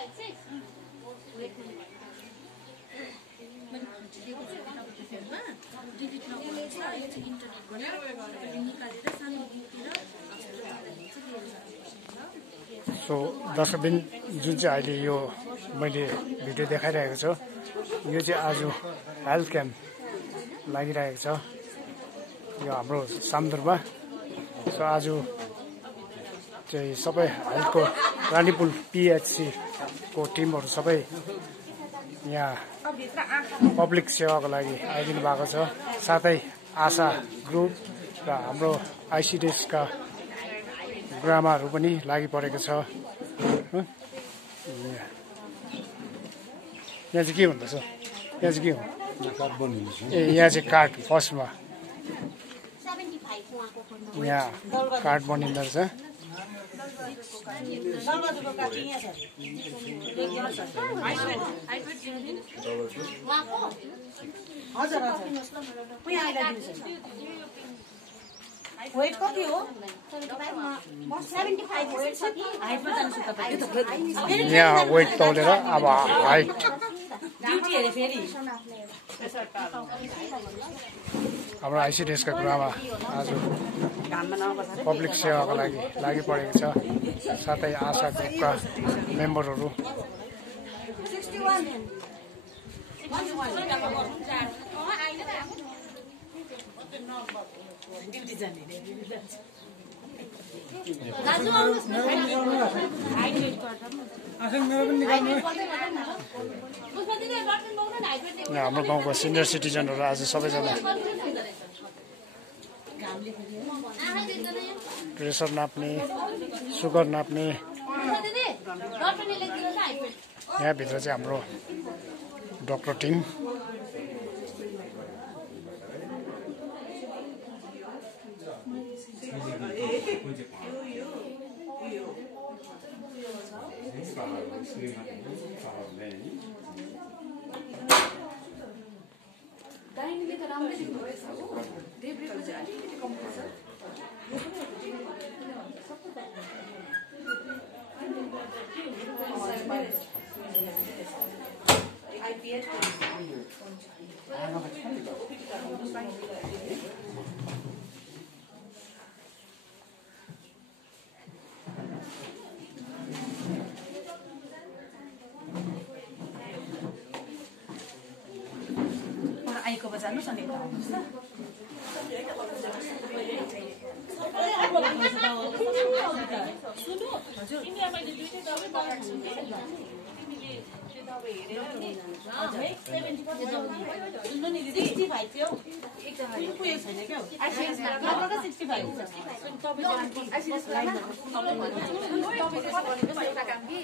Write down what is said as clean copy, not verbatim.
So दर्शकबिन जुन चाहिँ अहिले यो मैले भिडियो देखाइरहेको छु यो चाहिँ आज हेल्थ क्याम्प लागिरहेको छ यो हाम्रो सामदुरमा। सो आज चाहिँ सबै हेल्थको रानीपुल पिएचसी को टिमहरू सबै यहाँ पब्लिक सेवाको लागि आइदिनु भएको छ। साथै आशा ग्रुप र हाम्रो आइसिडिएसका ग्रामाहरू पनि लागि परेको छ। यहाँ चाहिँ के भन्दैछ? यहाँ चाहिँ के हो? ए यहाँ चाहिँ कार्ड फर्स्टमा यहाँ कार्ड बनिँदो रहेछ। वेट कति हो? यहाँ वेट तौलेर अब हाइट हाम्रो आइसिडिएसका कुरामा आज पब्लिक सेवाको लागि परेको छ। साथै आशा ग्रुपका मेम्बरहरू हाम्रो गाउँको सिनियर सिटिजनहरू आज सबैजना प्रेसर नाप्ने, सुगर नाप्ने, यहाँभित्र चाहिँ हाम्रो डक्टर टिम दाहिनेले त राम्रै देख्नुभएछ हो, देब्रेको चाहिँ अलिकति कम्ती छ। आइको बजार्नु सन्डे आउनुहोस् न। सुन्नु हजुर तिमी मैले दुईटै दबाई पकाएको छु कि तिमीले त्यो दबाई हेरेर नि हजुर 70 सुन्नु नि दिदी 65 थियो एकदम पुगेको छैन क्या हो आइसिएस लगभग 65 हुन्छ तपाईको आइसिएस लाइन तपाईको एउटा काम कि